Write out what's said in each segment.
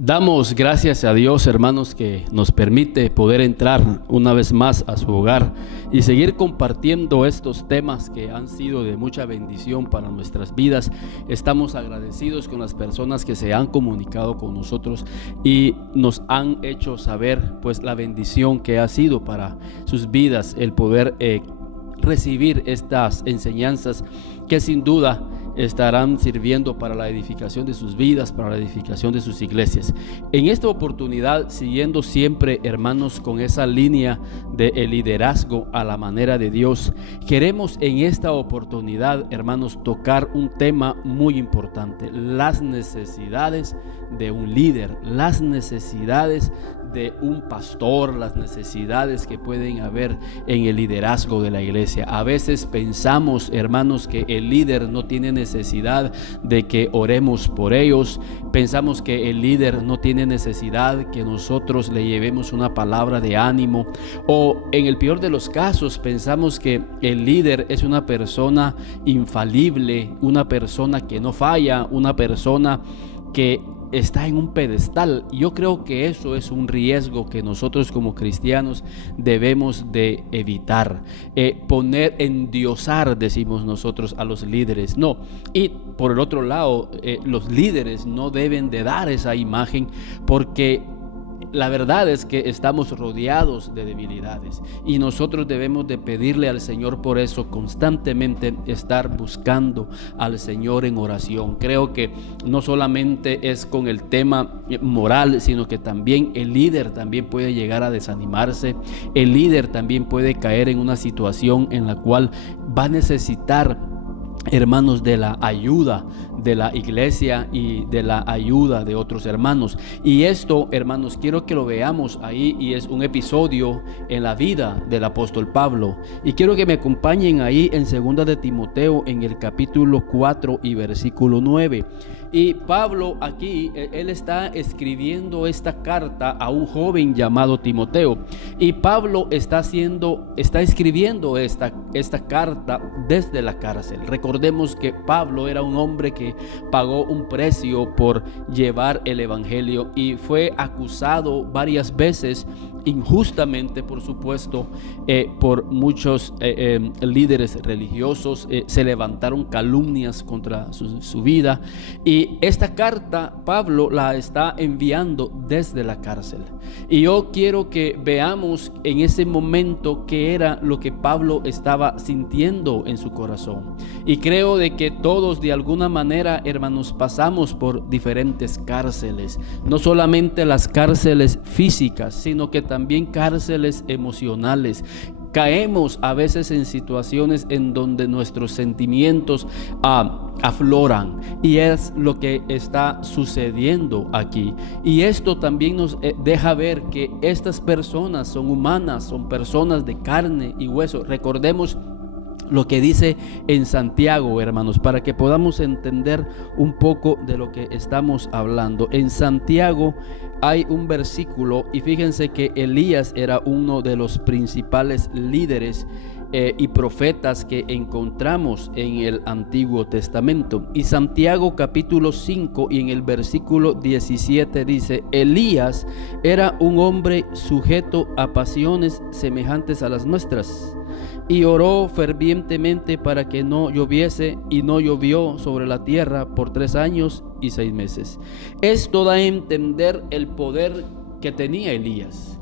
Damos gracias a Dios, hermanos, que nos permite poder entrar una vez más a su hogar y seguir compartiendo estos temas que han sido de mucha bendición para nuestras vidas. Estamos agradecidos con las personas que se han comunicado con nosotros y nos han hecho saber pues la bendición que ha sido para sus vidas el poder recibir estas enseñanzas que sin duda estarán sirviendo para la edificación de sus vidas, para la edificación de sus iglesias. En esta oportunidad, siguiendo siempre, hermanos, con esa línea de el liderazgo a la manera de Dios, queremos en esta oportunidad, hermanos, tocar un tema muy importante: las necesidades de un líder, las necesidades de un pastor, las necesidades que pueden haber en el liderazgo de la iglesia. A veces pensamos, hermanos, que el líder no tiene necesidad de que oremos por ellos. Pensamos que el líder no tiene necesidad que nosotros le llevemos una palabra de ánimo, o en el peor de los casos pensamos que el líder es una persona infalible, una persona que no falla, una persona que está en un pedestal. Yo creo que eso es un riesgo que nosotros como cristianos debemos de evitar, endiosar, decimos nosotros, a los líderes. No. Y por el otro lado, los líderes no deben de dar esa imagen, porque la verdad es que estamos rodeados de debilidades y nosotros debemos de pedirle al Señor por eso, constantemente estar buscando al Señor en oración. Creo que no solamente es con el tema moral, sino que también el líder también puede llegar a desanimarse. El líder también puede caer en una situación en la cual va a necesitar, hermanos, de la ayuda de la iglesia y de la ayuda de otros hermanos. Y esto, hermanos, quiero que lo veamos ahí, y es un episodio en la vida del apóstol Pablo, y quiero que me acompañen ahí en 2 de Timoteo, en el capítulo 4 y versículo 9. Y Pablo aquí, él está escribiendo esta carta a un joven llamado Timoteo, y Pablo está escribiendo esta carta desde la cárcel. Recordemos que Pablo era un hombre que pagó un precio por llevar el evangelio y fue acusado varias veces, injustamente, por supuesto, por muchos líderes religiosos. Se levantaron calumnias contra su vida, y esta carta Pablo la está enviando desde la cárcel. Y yo quiero que veamos en ese momento qué era lo que Pablo estaba sintiendo en su corazón. Y creo de que todos, de alguna manera, hermanos, pasamos por diferentes cárceles, no solamente las cárceles físicas, sino que también cárceles emocionales. Caemos a veces en situaciones en donde nuestros sentimientos afloran, y es lo que está sucediendo aquí. Y esto también nos deja ver que estas personas son humanas, son personas de carne y hueso. Recordemos lo que dice en Santiago, hermanos, para que podamos entender un poco de lo que estamos hablando. En Santiago hay un versículo, y fíjense que Elías era uno de los principales líderes y profetas que encontramos en el Antiguo Testamento. Y Santiago capítulo 5 y en el versículo 17 dice: Elías era un hombre sujeto a pasiones semejantes a las nuestras, y oró fervientemente para que no lloviese, y no llovió sobre la tierra por 3 años y 6 meses. Esto da a entender el poder que tenía Elías,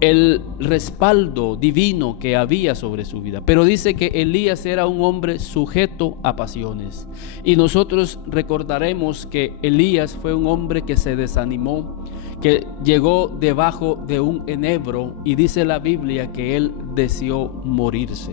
el respaldo divino que había sobre su vida. Pero dice que Elías era un hombre sujeto a pasiones, y nosotros recordaremos que Elías fue un hombre que se desanimó, que llegó debajo de un enebro, y dice la Biblia que él deseó morirse.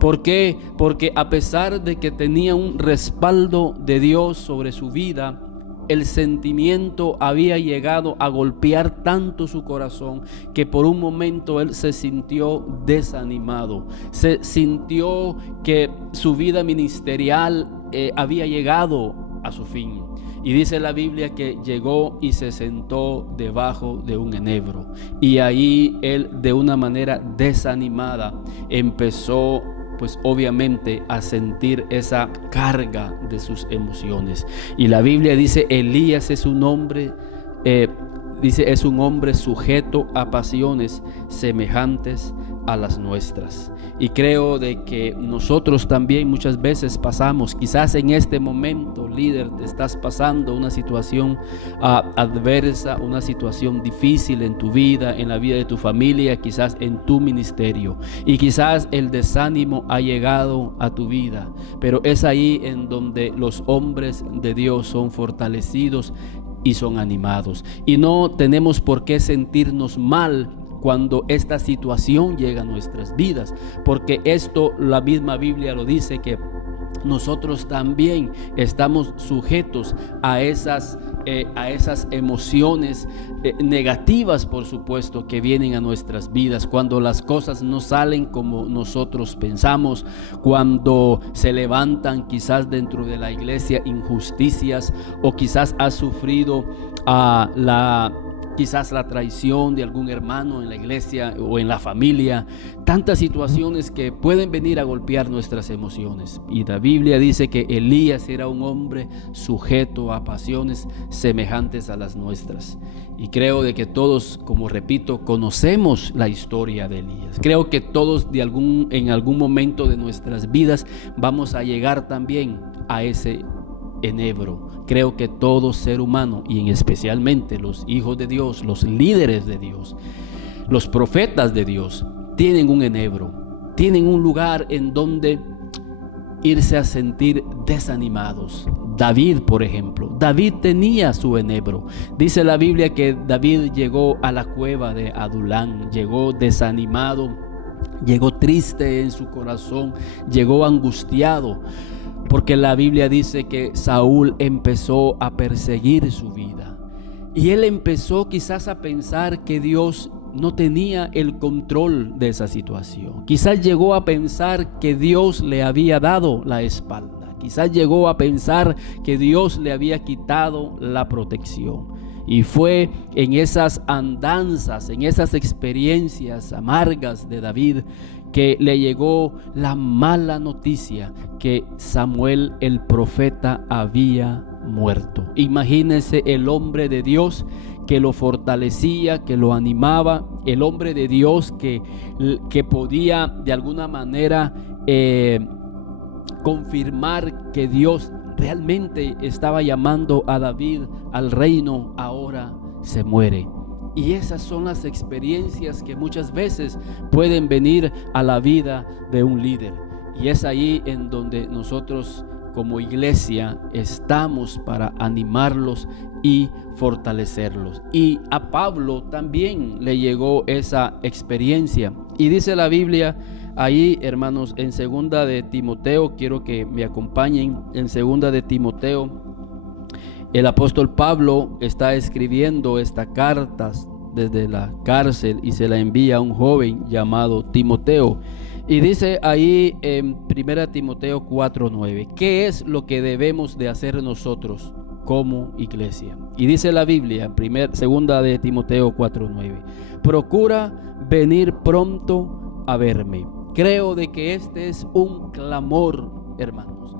¿Por qué? Porque a pesar de que tenía un respaldo de Dios sobre su vida, el sentimiento había llegado a golpear tanto su corazón que por un momento él se sintió desanimado, se sintió que su vida ministerial había llegado a su fin. Y dice la Biblia que llegó y se sentó debajo de un enebro, y ahí él, de una manera desanimada, empezó pues obviamente a sentir esa carga de sus emociones. Y la Biblia dice: Elías es un hombre dice, es un hombre sujeto a pasiones semejantes a las nuestras. Y creo de que nosotros también muchas veces pasamos, quizás en este momento, líder, te estás pasando una situación adversa, una situación difícil en tu vida, en la vida de tu familia, quizás en tu ministerio, y quizás el desánimo ha llegado a tu vida, pero es ahí en donde los hombres de Dios son fortalecidos y son animados, y no tenemos por qué sentirnos mal cuando esta situación llega a nuestras vidas, porque esto la misma Biblia lo dice, que nosotros también estamos sujetos a esas emociones negativas, por supuesto, que vienen a nuestras vidas cuando las cosas no salen como nosotros pensamos, cuando se levantan quizás dentro de la iglesia injusticias, o quizás has sufrido quizás la traición de algún hermano en la iglesia o en la familia, tantas situaciones que pueden venir a golpear nuestras emociones. Y la Biblia dice que Elías era un hombre sujeto a pasiones semejantes a las nuestras. Y creo de que todos, como repito, conocemos la historia de Elías. Creo que todos en algún momento de nuestras vidas vamos a llegar también a ese enebro. Creo que todo ser humano, y en especialmente los hijos de Dios, los líderes de Dios, los profetas de Dios, tienen un enebro, tienen un lugar en donde irse a sentir desanimados. David, por ejemplo, David tenía su enebro. Dice la Biblia que David llegó a la cueva de Adulán, llegó desanimado, llegó triste en su corazón, llegó angustiado, porque la Biblia dice que Saúl empezó a perseguir su vida. Y él empezó quizás a pensar que Dios no tenía el control de esa situación. Quizás llegó a pensar que Dios le había dado la espalda. Quizás llegó a pensar que Dios le había quitado la protección. Y fue en esas andanzas, en esas experiencias amargas de David, que le llegó la mala noticia que Samuel el profeta había muerto. Imagínense el hombre de Dios que lo fortalecía, que lo animaba, el hombre de Dios que podía de alguna manera confirmar que Dios realmente estaba llamando a David al reino, ahora se muere. Y esas son las experiencias que muchas veces pueden venir a la vida de un líder. Y es ahí en donde nosotros como iglesia estamos para animarlos y fortalecerlos. Y a Pablo también le llegó esa experiencia. Y dice la Biblia ahí, hermanos, en 2 de Timoteo, quiero que me acompañen en 2 de Timoteo. El apóstol Pablo está escribiendo esta carta desde la cárcel y se la envía a un joven llamado Timoteo. Y dice ahí en 1 Timoteo 4:9, ¿qué es lo que debemos de hacer nosotros como iglesia? Y dice la Biblia, 2 de Timoteo 4:9, procura venir pronto a verme. Creo de que este es un clamor, hermanos.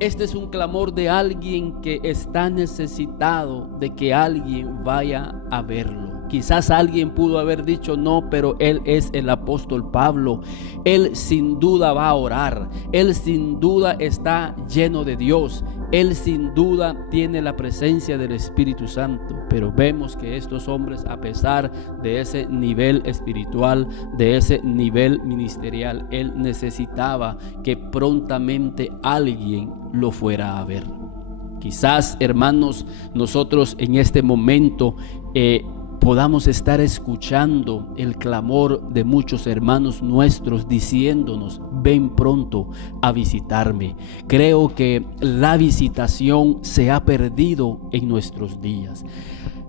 Este es un clamor de alguien que está necesitado de que alguien vaya a verlo. Quizás alguien pudo haber dicho no, pero él es el apóstol Pablo. Él sin duda va a orar. Él sin duda está lleno de Dios. Él sin duda tiene la presencia del Espíritu Santo. Pero vemos que estos hombres, a pesar de ese nivel espiritual, de ese nivel ministerial, él necesitaba que prontamente alguien lo fuera a ver. Quizás, hermanos, nosotros en este momento podamos estar escuchando el clamor de muchos hermanos nuestros diciéndonos: ven pronto a visitarme. Creo que la visitación se ha perdido en nuestros días.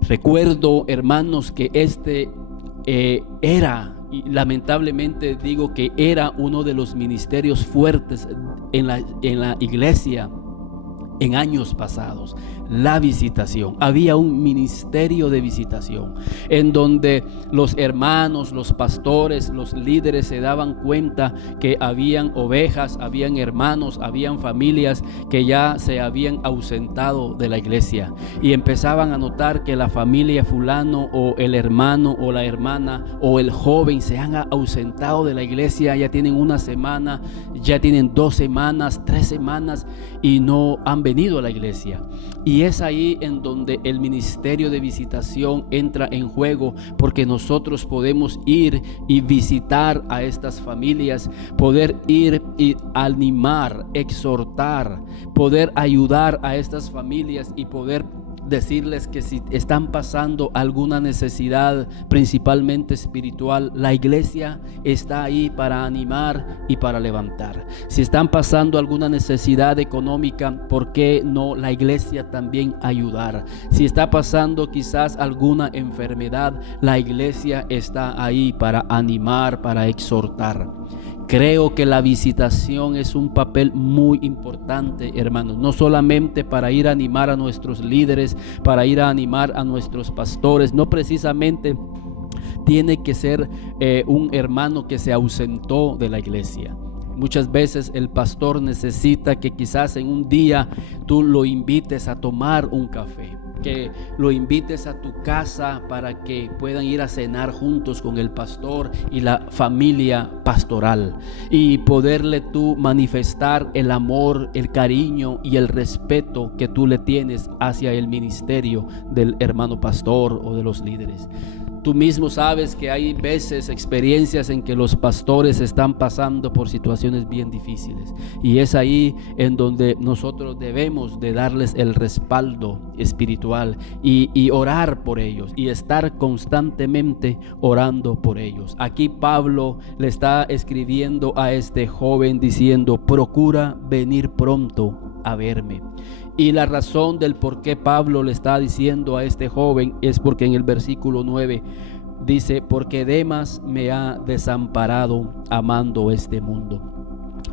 Recuerdo, hermanos, que era, y lamentablemente digo que era uno de los ministerios fuertes en la iglesia en años pasados, la visitación. Había un ministerio de visitación en donde los hermanos, los pastores, los líderes se daban cuenta que habían ovejas, habían hermanos, habían familias que ya se habían ausentado de la iglesia, y empezaban a notar que la familia fulano o el hermano o la hermana o el joven se han ausentado de la iglesia. Ya tienen una semana, ya tienen 2 semanas, 3 semanas y no han venido a la iglesia. Y es ahí en donde el ministerio de visitación entra en juego, porque nosotros podemos ir y visitar a estas familias, poder ir y animar, exhortar, poder ayudar a estas familias y poder decirles que si están pasando alguna necesidad, principalmente espiritual, la iglesia está ahí para animar y para levantar. Si están pasando alguna necesidad económica, ¿por qué no la iglesia también ayudar? Si está pasando quizás alguna enfermedad, la iglesia está ahí para animar, para exhortar. Creo que la visitación es un papel muy importante, hermanos, no solamente para ir a animar a nuestros líderes, para ir a animar a nuestros pastores, no precisamente tiene que ser un hermano que se ausentó de la iglesia. Muchas veces el pastor necesita que quizás en un día tú lo invites a tomar un café, que lo invites a tu casa para que puedan ir a cenar juntos con el pastor y la familia pastoral, y poderle tú manifestar el amor, el cariño y el respeto que tú le tienes hacia el ministerio del hermano pastor o de los líderes. Tú mismo sabes que hay veces, experiencias en que los pastores están pasando por situaciones bien difíciles, y es ahí en donde nosotros debemos de darles el respaldo espiritual y orar por ellos y estar constantemente orando por ellos. Aquí Pablo le está escribiendo a este joven diciendo: procura venir pronto a verme. Y la razón del por qué Pablo le está diciendo a este joven es porque en el versículo 9 dice: porque Demas me ha desamparado amando este mundo.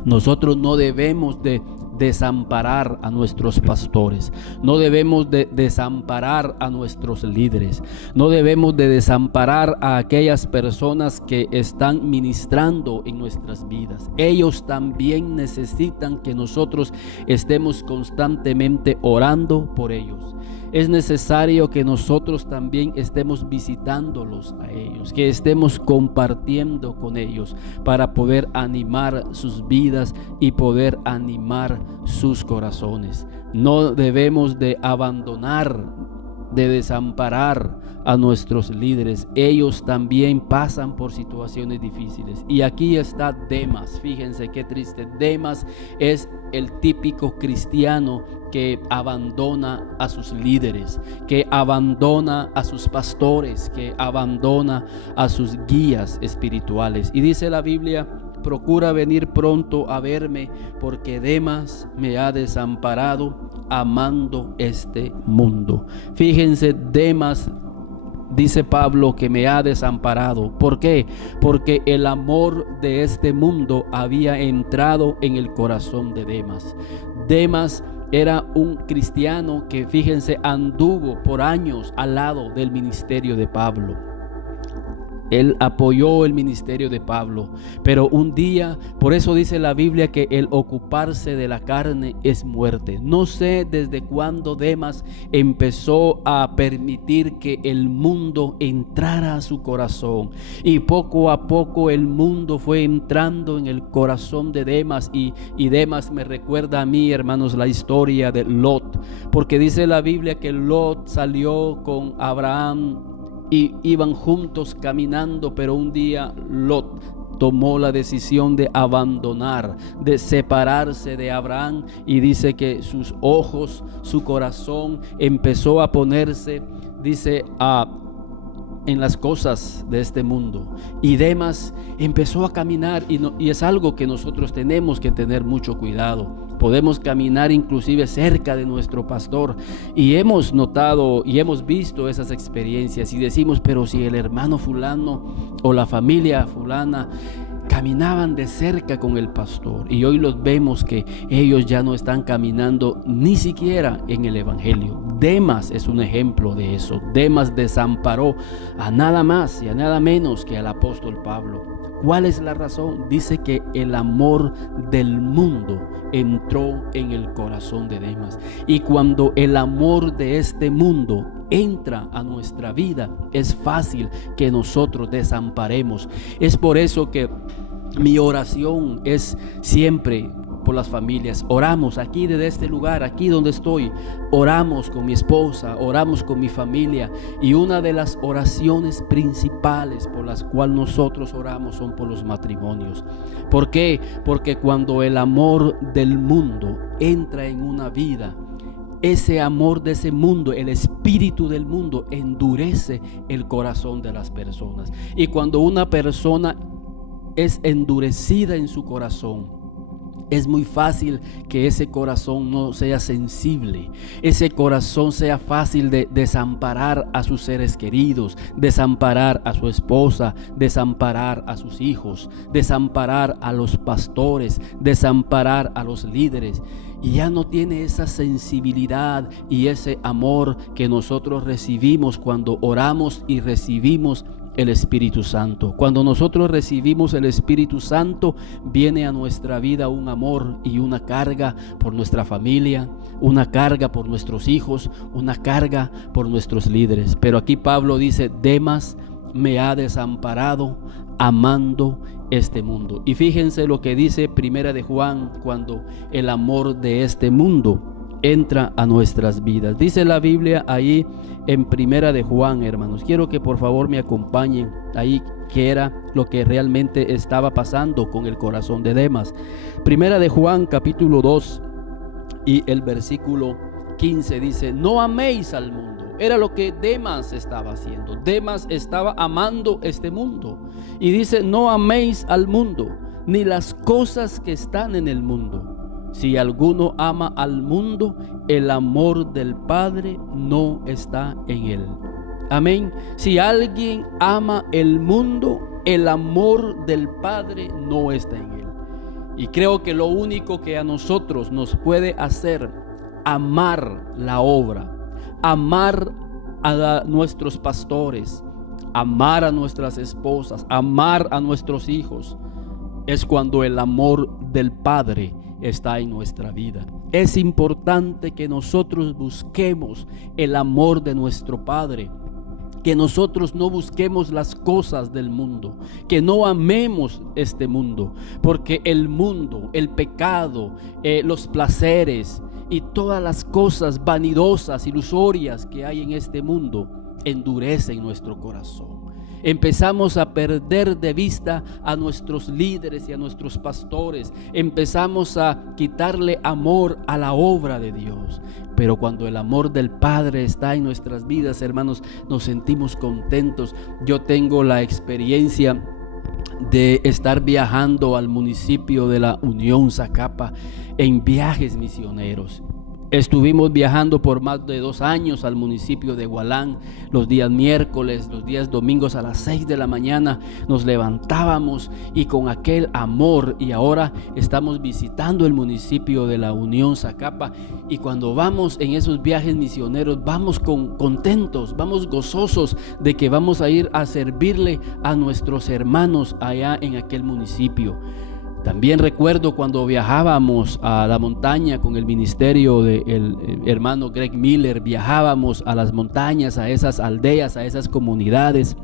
Nosotros no debemos de desamparar a nuestros pastores, no debemos de desamparar a nuestros líderes, no debemos de desamparar a aquellas personas que están ministrando en nuestras vidas. Ellos también necesitan que nosotros estemos constantemente orando por ellos. Es necesario que nosotros también estemos visitándolos a ellos, que estemos compartiendo con ellos para poder animar sus vidas y poder animar sus corazones. No debemos de abandonar, de desamparar a nuestros líderes. Ellos también pasan por situaciones difíciles. Y aquí está Demas. Fíjense qué triste. Demas es el típico cristiano que abandona a sus líderes, que abandona a sus pastores, que abandona a sus guías espirituales. Y dice la Biblia: procura venir pronto a verme, porque Demas me ha desamparado amando este mundo. Fíjense, Demas, dice Pablo, que me ha desamparado. ¿Por qué? Porque el amor de este mundo había entrado en el corazón de Demas. Demas era un cristiano que, fíjense, anduvo por años al lado del ministerio de Pablo. Él apoyó el ministerio de Pablo, pero un día, por eso dice la Biblia que el ocuparse de la carne es muerte. No sé desde cuándo Demas empezó a permitir que el mundo entrara a su corazón, y poco a poco el mundo fue entrando en el corazón de Demas, y Demas me recuerda a mí, hermanos, la historia de Lot, porque dice la Biblia que Lot salió con Abraham y iban juntos caminando, pero un día Lot tomó la decisión de abandonar, de separarse de Abraham, y dice que sus ojos, su corazón empezó a ponerse, dice, en las cosas de este mundo. Y Demas empezó a caminar, y es algo que nosotros tenemos que tener mucho cuidado. Podemos caminar inclusive cerca de nuestro pastor, y hemos notado y hemos visto esas experiencias, y decimos: pero si el hermano fulano o la familia fulana caminaban de cerca con el pastor, y hoy los vemos que ellos ya no están caminando ni siquiera en el evangelio. Demas es un ejemplo de eso. Demas desamparó a nada más y a nada menos que al apóstol Pablo. ¿Cuál es la razón? Dice que el amor del mundo entró en el corazón de Demas. Y cuando el amor de este mundo entra a nuestra vida, es fácil que nosotros desamparemos. Es por eso que mi oración es siempre por las familias. Oramos aquí desde este lugar, aquí donde estoy, oramos con mi esposa, oramos con mi familia, y una de las oraciones principales por las cuales nosotros oramos son por los matrimonios. ¿Por qué? Porque cuando el amor del mundo entra en una vida, ese amor de ese mundo, el espíritu del mundo, endurece el corazón de las personas. Y cuando una persona es endurecida en su corazón, es muy fácil que ese corazón no sea sensible, ese corazón sea fácil de desamparar a sus seres queridos, desamparar a su esposa, desamparar a sus hijos, desamparar a los pastores, desamparar a los líderes. Y ya no tiene esa sensibilidad y ese amor que nosotros recibimos cuando oramos y recibimos el Espíritu Santo. Cuando nosotros recibimos el Espíritu Santo, viene a nuestra vida un amor y una carga por nuestra familia, una carga por nuestros hijos, una carga por nuestros líderes. Pero aquí Pablo dice: Demas me ha desamparado amando este mundo. Y fíjense lo que dice Primera de Juan cuando el amor de este mundo entra a nuestras vidas. Dice la Biblia ahí en Primera de Juan, hermanos. Quiero que por favor me acompañen ahí, que era lo que realmente estaba pasando con el corazón de Demas. Primera de Juan, capítulo 2 y el versículo 15 dice: no améis al mundo. Era lo que Demas estaba haciendo. Demas estaba amando este mundo. Y dice: no améis al mundo, ni las cosas que están en el mundo. Si alguno ama al mundo, el amor del Padre no está en él. Amén. Si alguien ama el mundo, el amor del Padre no está en él. Y creo que lo único que a nosotros nos puede hacer amar la obra, amar a nuestros pastores, amar a nuestras esposas, amar a nuestros hijos, es cuando el amor del Padre está en nuestra vida. Es importante que nosotros busquemos el amor de nuestro Padre, que nosotros no busquemos las cosas del mundo, que no amemos este mundo, porque el mundo, el pecado, los placeres y todas las cosas vanidosas, ilusorias que hay en este mundo endurecen nuestro corazón. Empezamos a perder de vista a nuestros líderes y a nuestros pastores. Empezamos a quitarle amor a la obra de Dios. Pero cuando el amor del Padre está en nuestras vidas, hermanos, nos sentimos contentos. Yo tengo la experiencia de estar viajando al municipio de la Unión Zacapa en viajes misioneros. Estuvimos viajando por más de 2 años al municipio de Gualán. Los días miércoles, los días domingos a las 6 de la mañana nos levantábamos y con aquel amor, y ahora estamos visitando el municipio de la Unión Zacapa, y cuando vamos en esos viajes misioneros vamos contentos, vamos gozosos de que vamos a ir a servirle a nuestros hermanos allá en aquel municipio. También recuerdo cuando viajábamos a la montaña con el ministerio del hermano Greg Miller. Viajábamos a las montañas, a esas aldeas, a esas comunidades,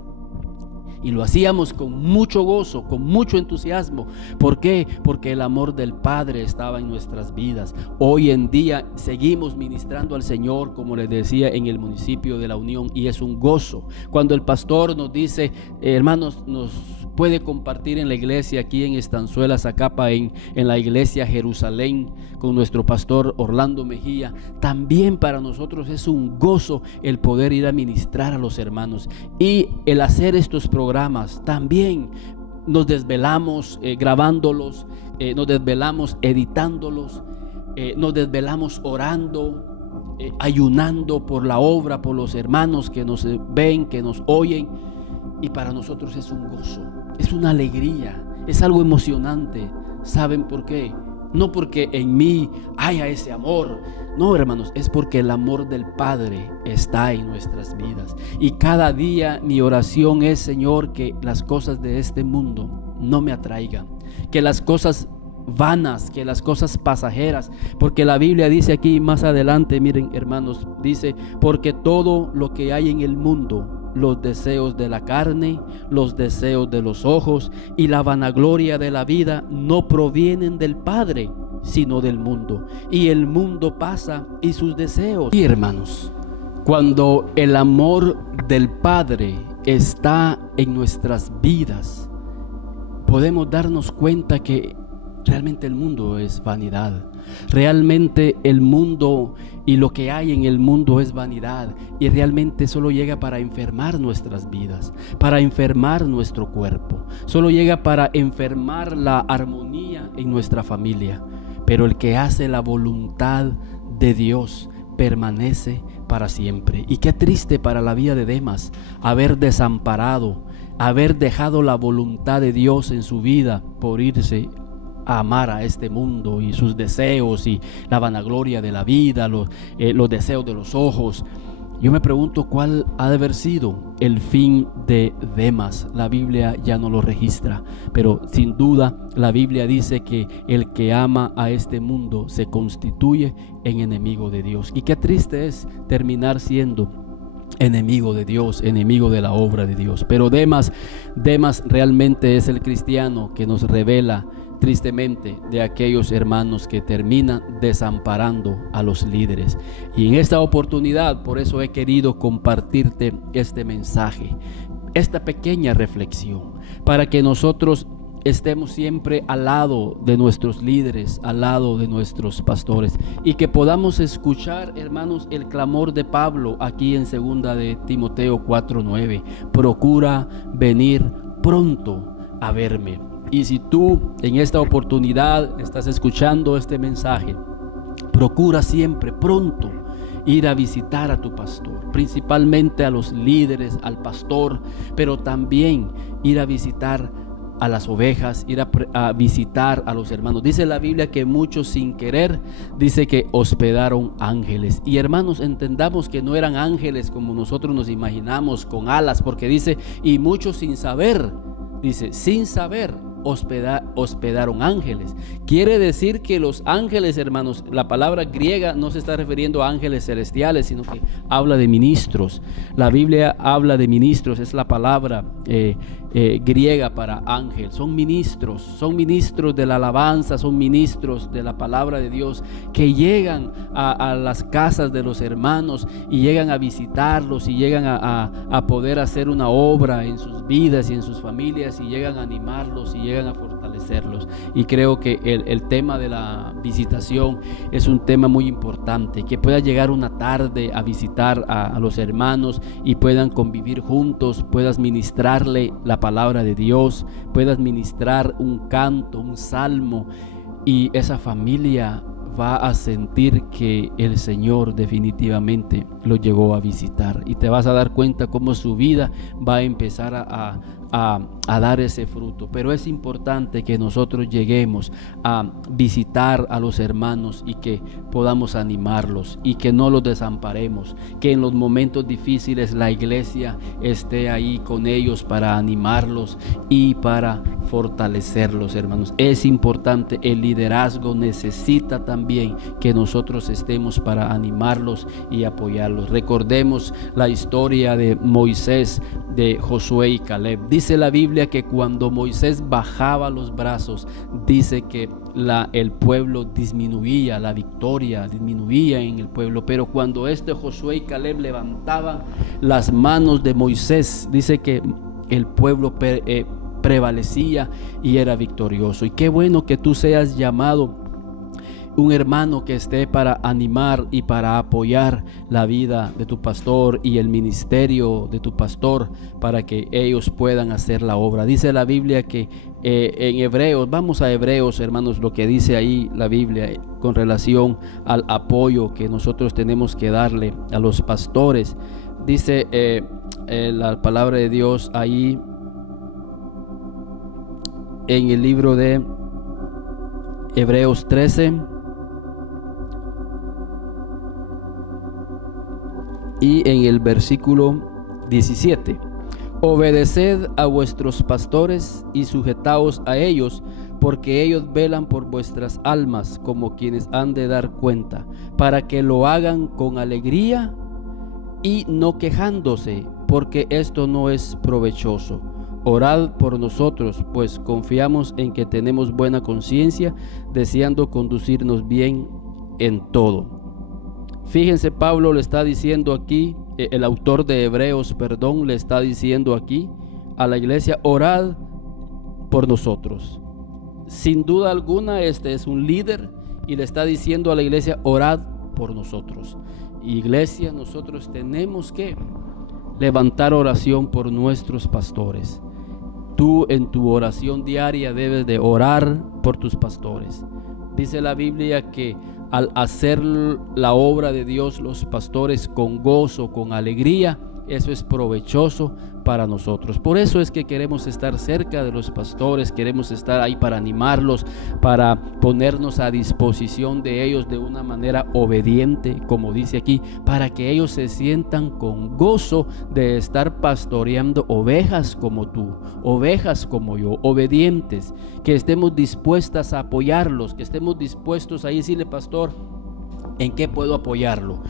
y lo hacíamos con mucho gozo, con mucho entusiasmo. ¿Por qué? Porque el amor del Padre estaba en nuestras vidas. Hoy en día seguimos ministrando al Señor, como les decía, en el municipio de la Unión, y es un gozo. Cuando el pastor nos dice: hermanos, nos puede compartir en la iglesia aquí en Estanzuela, Zacapa, en la iglesia Jerusalén, con nuestro pastor Orlando Mejía. También para nosotros es un gozo el poder ir a ministrar a los hermanos, y el hacer estos programas. También nos desvelamos grabándolos, nos desvelamos editándolos, nos desvelamos orando, ayunando por la obra, por los hermanos que nos ven, que nos oyen. Y para nosotros es un gozo, es una alegría Es algo emocionante. ¿Saben por qué? No porque en mí haya ese amor. No, hermanos, es porque el amor del Padre está en nuestras vidas. Y cada día mi oración es, Señor, que las cosas de este mundo no me atraigan. Que las cosas vanas, que las cosas pasajeras, porque la Biblia dice aquí más adelante, miren hermanos, dice, porque todo lo que hay en el mundo, los deseos de la carne, los deseos de los ojos y la vanagloria de la vida no provienen del Padre, sino del mundo. Y el mundo pasa y sus deseos. Y hermanos, cuando el amor del Padre está en nuestras vidas, podemos darnos cuenta que realmente el mundo es vanidad. Realmente el mundo y lo que hay en el mundo es vanidad, y realmente solo llega para enfermar nuestras vidas, para enfermar nuestro cuerpo, solo llega para enfermar la armonía en nuestra familia. Pero el que hace la voluntad de Dios permanece para siempre. Y qué triste para la vida de Demas haber desamparado, haber dejado la voluntad de Dios en su vida por irse a amar a este mundo y sus deseos y la vanagloria de la vida, los deseos de los ojos. Yo me pregunto cuál ha de haber sido el fin de Demas. La Biblia ya no lo registra, pero sin duda la Biblia dice que el que ama a este mundo se constituye en enemigo de Dios. Y qué triste es terminar siendo enemigo de Dios, enemigo de la obra de Dios. Pero Demas realmente es el cristiano que nos revela tristemente de aquellos hermanos que terminan desamparando a los líderes. Y en esta oportunidad, por eso he querido compartirte este mensaje, esta pequeña reflexión, para que nosotros estemos siempre al lado de nuestros líderes, al lado de nuestros pastores, y que podamos escuchar, hermanos, el clamor de Pablo aquí en 2 de Timoteo 4:9. Procura venir pronto a verme. Y si tú en esta oportunidad estás escuchando este mensaje, procura siempre pronto ir a visitar a tu pastor, principalmente a los líderes, al pastor, pero también ir a visitar a las ovejas, ir a visitar a los hermanos. Dice la Biblia que muchos sin querer, dice que hospedaron ángeles. Y hermanos, entendamos que no eran ángeles como nosotros nos imaginamos, con alas, porque dice, y muchos sin saber, dice, sin saber, hospedaron ángeles. Quiere decir que los ángeles, hermanos, la palabra griega no se está refiriendo a ángeles celestiales, sino que habla de ministros. La Biblia habla de ministros, es la palabra griega para ángel. Son ministros de la alabanza, son ministros de la palabra de Dios, que llegan a las casas de los hermanos y llegan a visitarlos y llegan a poder hacer una obra en sus vidas y en sus familias, y llegan a animarlos y llegan a fortalecerlos. Y creo que el tema de la visitación es un tema muy importante, que pueda llegar una tarde a visitar a los hermanos y puedan convivir juntos, puedas ministrarle la palabra de Dios, puedas ministrar un canto, un salmo, y esa familia va a sentir que el Señor definitivamente lo llegó a visitar, y te vas a dar cuenta cómo su vida va a empezar a dar ese fruto. Pero es importante que nosotros lleguemos a visitar a los hermanos y que podamos animarlos y que no los desamparemos, que en los momentos difíciles la iglesia esté ahí con ellos para animarlos y para fortalecerlos, hermanos. Es importante, el liderazgo necesita también que nosotros estemos para animarlos y apoyarlos. Recordemos la historia de Moisés, de Josué y Caleb. Dice la Biblia que cuando Moisés bajaba los brazos, dice que el pueblo disminuía, la victoria disminuía en el pueblo. Pero cuando Josué y Caleb levantaban las manos de Moisés, dice que el pueblo prevalecía y era victorioso. Y qué bueno que tú seas llamado un hermano que esté para animar y para apoyar la vida de tu pastor y el ministerio de tu pastor, para que ellos puedan hacer la obra. Dice la Biblia que en Hebreos, vamos a Hebreos, hermanos, lo que dice ahí la Biblia con relación al apoyo que nosotros tenemos que darle a los pastores. Dice la palabra de Dios ahí en el libro de Hebreos 13 y en el versículo 17. Obedeced a vuestros pastores y sujetaos a ellos, porque ellos velan por vuestras almas como quienes han de dar cuenta, para que lo hagan con alegría y no quejándose, porque esto no es provechoso. Orad por nosotros, pues confiamos en que tenemos buena conciencia, deseando conducirnos bien en todo. Fíjense, Pablo le está diciendo aquí, el autor de Hebreos, le está diciendo aquí a la iglesia: orad por nosotros. Sin duda alguna, este es un líder y le está diciendo a la iglesia: orad por nosotros. Iglesia, nosotros tenemos que levantar oración por nuestros pastores. Tú en tu oración diaria debes de orar por tus pastores. Dice la Biblia que al hacer la obra de Dios los pastores con gozo, con alegría, eso es provechoso para nosotros. Por eso es que queremos estar cerca de los pastores, queremos estar ahí para animarlos, para ponernos a disposición de ellos de una manera obediente, como dice aquí, para que ellos se sientan con gozo de estar pastoreando ovejas como tú, ovejas como yo, obedientes, que estemos dispuestas a apoyarlos, que estemos dispuestos a decirle: pastor, ¿en qué puedo apoyarlo?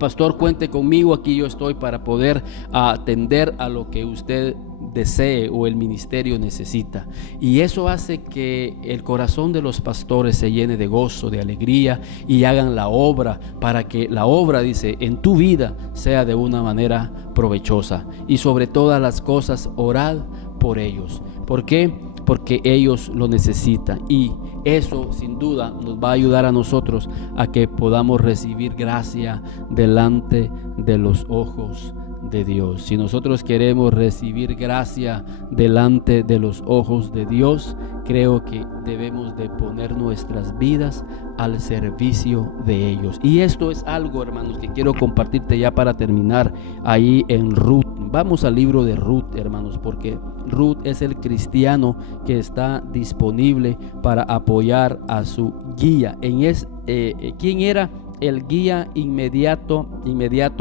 Pastor, cuente conmigo, aquí yo estoy para poder atender a lo que usted desee o el ministerio necesita. Y eso hace que el corazón de los pastores se llene de gozo, de alegría, y hagan la obra, para que la obra, dice, en tu vida sea de una manera provechosa. Y sobre todas las cosas, orad por ellos. ¿Por qué? Porque ellos lo necesitan, y eso sin duda nos va a ayudar a nosotros a que podamos recibir gracia delante de los ojos de Dios. Si nosotros queremos recibir gracia delante de los ojos de Dios, creo que debemos de poner nuestras vidas al servicio de ellos. Y esto es algo, hermanos, que quiero compartirte ya para terminar ahí en Ruth. Vamos al libro de Ruth, hermanos, porque Ruth es el cristiano que está disponible para apoyar a su guía. ¿Quién era el guía inmediato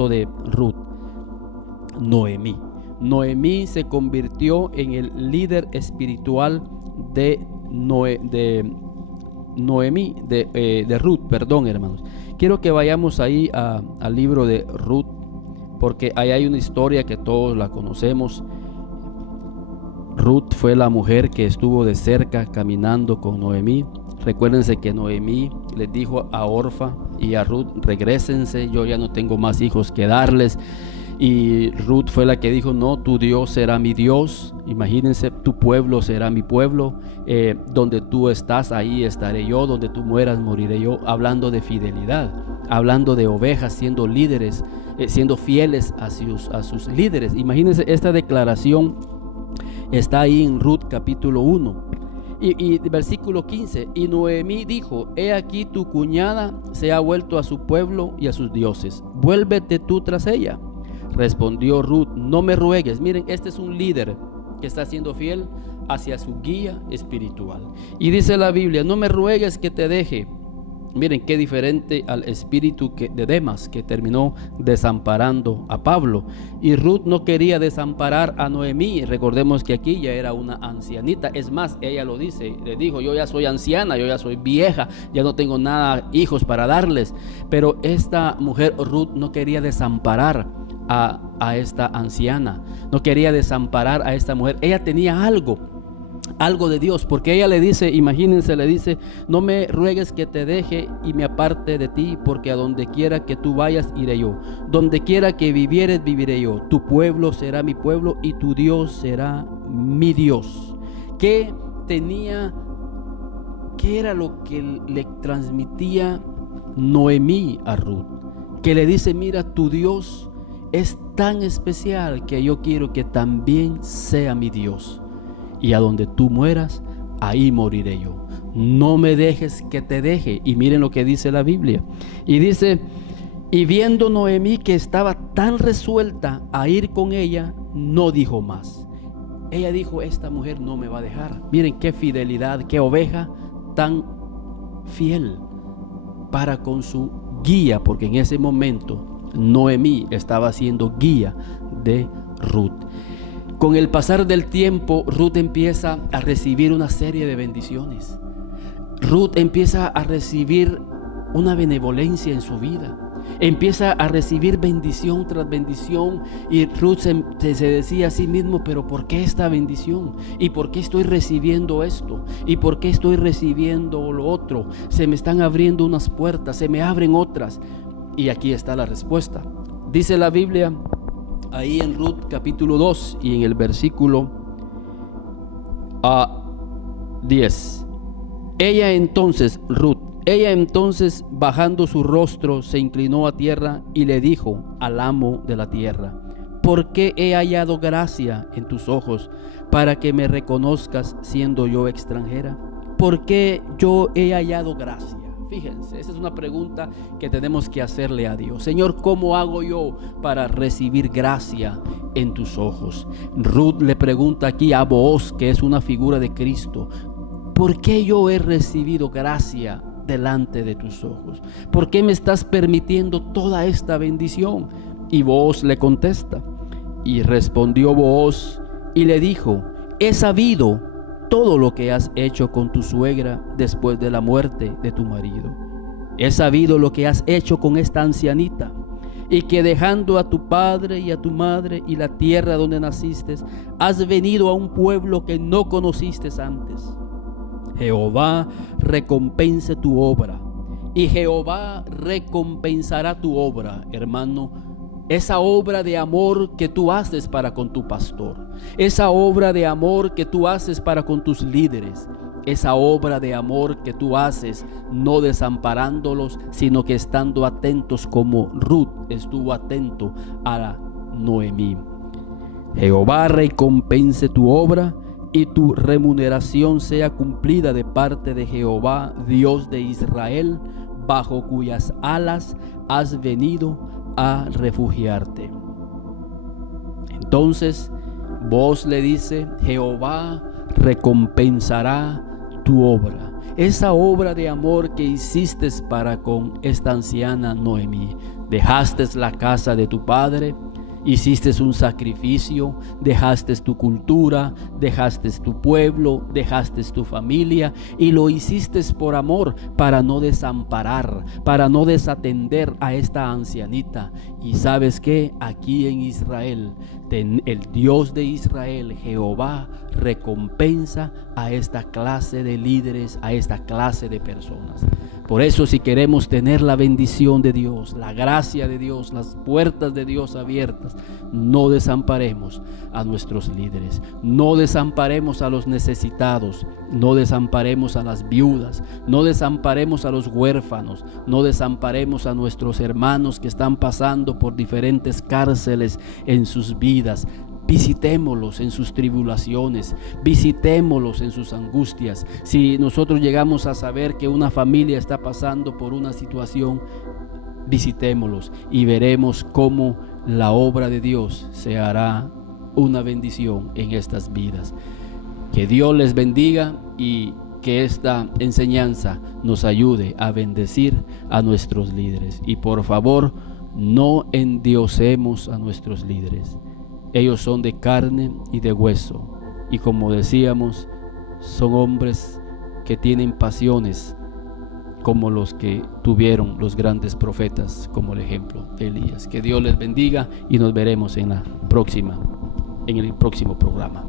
de Ruth? Noemí. Noemí se convirtió en el líder espiritual de Ruth, hermanos. Quiero que vayamos ahí al libro de Ruth, porque ahí hay una historia que todos la conocemos. Ruth fue la mujer que estuvo de cerca caminando con Noemí. Recuérdense que Noemí les dijo a Orfa y a Ruth: regrésense, yo ya no tengo más hijos que darles. Y Ruth fue la que dijo: no, tu Dios será mi Dios. Imagínense, tu pueblo será mi pueblo. Donde tú estás, ahí estaré yo. Donde tú mueras, moriré yo. Hablando de fidelidad, hablando de ovejas, siendo líderes, siendo fieles a sus líderes. Imagínense, esta declaración está ahí en Ruth capítulo 1. Y versículo 15: y Noemí dijo: he aquí tu cuñada se ha vuelto a su pueblo y a sus dioses. Vuélvete tú tras ella. Respondió Ruth: no me ruegues. Miren, este es un líder que está siendo fiel hacia su guía espiritual. Y dice la Biblia: no me ruegues que te deje. Miren qué diferente al espíritu de Demas, que terminó desamparando a Pablo. Y Ruth no quería desamparar a Noemí. Recordemos que aquí ya era una ancianita. Es más, ella lo dice, le dijo: yo ya soy anciana, yo ya soy vieja, ya no tengo nada, hijos para darles. Pero esta mujer Ruth no quería desamparar a esta anciana, no quería desamparar a esta mujer. Ella tenía algo de Dios, porque ella le dice, imagínense, le dice: no me ruegues que te deje y me aparte de ti, porque a donde quiera que tú vayas, iré yo. Donde quiera que vivieres, viviré yo. Tu pueblo será mi pueblo y tu Dios será mi Dios. ¿Qué era lo que le transmitía Noemí a Ruth? Que le dice: mira, tu Dios es tan especial que yo quiero que también sea mi Dios. Y a donde tú mueras, ahí moriré yo. No me dejes que te deje. Y miren lo que dice la Biblia. Y dice: y viendo Noemí que estaba tan resuelta a ir con ella, no dijo más. ella dijo: esta mujer no me va a dejar. Miren qué fidelidad, qué oveja tan fiel para con su guía, porque en ese momento Noemí estaba siendo guía de Ruth. Con el pasar del tiempo, Ruth empieza a recibir una serie de bendiciones. Ruth empieza a recibir una benevolencia en su vida. Empieza a recibir bendición tras bendición, y Ruth se decía a sí mismo: pero ¿por qué esta bendición? ¿Y por qué estoy recibiendo esto? ¿Y por qué estoy recibiendo lo otro? Se me están abriendo unas puertas, se me abren otras. Y aquí está la respuesta. Dice la Biblia ahí en Ruth capítulo 2 y en el versículo 10. Ella entonces, bajando su rostro, se inclinó a tierra y le dijo al amo de la tierra: ¿por qué he hallado gracia en tus ojos para que me reconozcas siendo yo extranjera? ¿Por qué yo he hallado gracia? Fíjense, esa es una pregunta que tenemos que hacerle a Dios. Señor, ¿cómo hago yo para recibir gracia en tus ojos? Ruth le pregunta aquí a Booz, que es una figura de Cristo: ¿por qué yo he recibido gracia delante de tus ojos? ¿Por qué me estás permitiendo toda esta bendición? Y Booz le contesta. Y respondió Booz y le dijo: he sabido todo lo que has hecho con tu suegra después de la muerte de tu marido. He sabido lo que has hecho con esta ancianita, y que dejando a tu padre y a tu madre y la tierra donde naciste, has venido a un pueblo que no conociste antes. Jehová recompense tu obra, y Jehová recompensará tu obra, hermano. Esa obra de amor que tú haces para con tu pastor, esa obra de amor que tú haces para con tus líderes, esa obra de amor que tú haces no desamparándolos, sino que estando atentos como Ruth estuvo atento a Noemí. Jehová recompense tu obra, y tu remuneración sea cumplida de parte de Jehová, Dios de Israel, bajo cuyas alas has venido a refugiarte. Entonces Booz le dice: Jehová recompensará tu obra, esa obra de amor que hiciste para con esta anciana Noemí. Dejaste la casa de tu padre, hiciste un sacrificio, dejaste tu cultura, dejaste tu pueblo, dejaste tu familia, y lo hiciste por amor, para no desamparar, para no desatender a esta ancianita. Y sabes que aquí en Israel, el Dios de Israel, Jehová, recompensa a esta clase de líderes, a esta clase de personas. Por eso, si queremos tener la bendición de Dios, la gracia de Dios, las puertas de Dios abiertas, no desamparemos a nuestros líderes, no desamparemos a los necesitados, no desamparemos a las viudas, no desamparemos a los huérfanos, no desamparemos a nuestros hermanos que están pasando por diferentes cárceles en sus vidas. Visitémoslos en sus tribulaciones, visitémoslos en sus angustias. Si nosotros llegamos a saber que una familia está pasando por una situación, visitémoslos y veremos cómo la obra de Dios se hará una bendición en estas vidas. Que Dios les bendiga y que esta enseñanza nos ayude a bendecir a nuestros líderes. Y por favor, no endiosemos a nuestros líderes. Ellos son de carne y de hueso, y como decíamos, son hombres que tienen pasiones como los que tuvieron los grandes profetas, como el ejemplo de Elías. Que Dios les bendiga y nos veremos en el próximo programa.